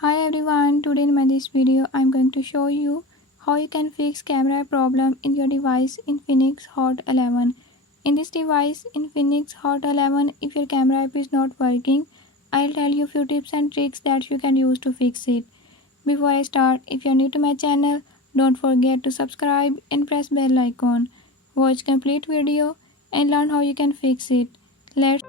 Hi everyone, today in my this video I'm going to show you how you can fix camera problem in your device Infinix Hot 11. In this device Infinix Hot 11, if your camera app is not working, I'll tell you few tips and tricks that you can use to fix it. Before I start, if you're new to my channel, don't forget to subscribe and press bell icon. Watch complete video and learn how you can fix it. Let's